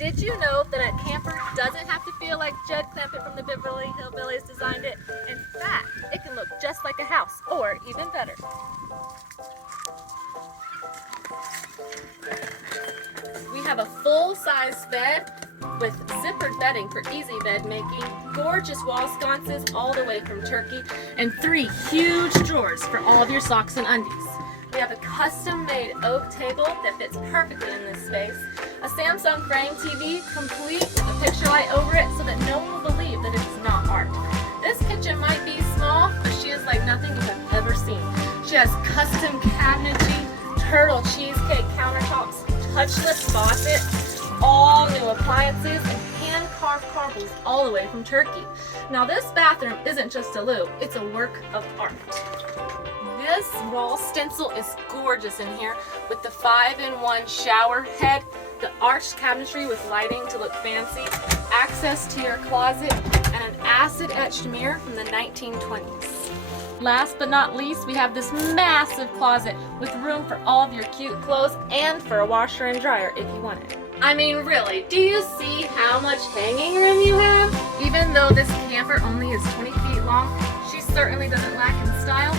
Did you know that a camper doesn't have to feel like Judd Clampett from the Beverly Hillbillies designed it? In fact, it can look just like a house, or even better. We have a full-size bed with zippered bedding for easy bed making, gorgeous wall sconces all the way from Turkey, and 3 huge drawers for all of your socks and undies. We have a custom-made oak table that fits perfectly in this space, a Samsung frame TV complete with a picture light over it so that no one will believe that it's not art. This kitchen might be small, but she is like nothing you have ever seen. She has custom cabinetry, turtle cheesecake countertops, touchless faucet, all new appliances, and hand-carved marbles all the way from Turkey. Now this bathroom isn't just a loo, it's a work of art. This wall stencil is gorgeous in here with the 5-in-1 shower head, the arched cabinetry with lighting to look fancy, access to your closet, and an acid-etched mirror from the 1920s. Last but not least, we have this massive closet with room for all of your cute clothes and for a washer and dryer if you want it. I mean, really, do you see how much hanging room you have? Even though this camper only is 20 feet long, she certainly doesn't lack in style